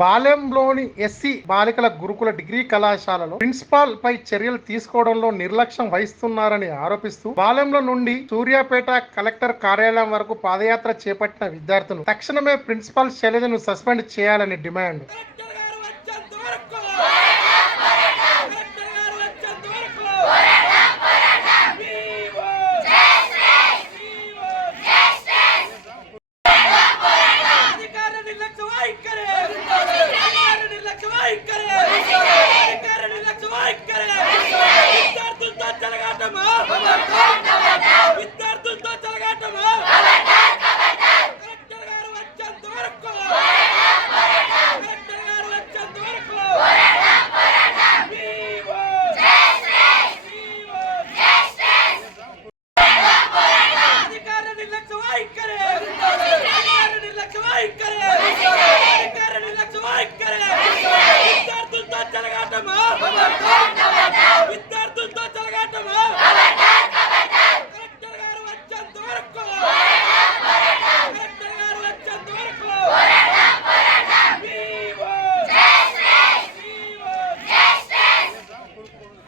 బాలెంలోని SC బాలికల గురుకుల degree కళాశాలలో ప్రిన్సిపాల్ పై చర్యలు తీసుకోవడంలో నిర్లక్ష్యం వహిస్తున్నారని ఆరోపిస్తూ బాలెంలో నుండి సూర్యాపేట కలెక్టర్ కార్యాలయం వరకు పాదయాత్ర చేపట్టిన విద్యార్థులు తక్షణమే ప్రిన్సిపాల్ శైలజను సస్పెండ్ చేయాలని డిమాండ్.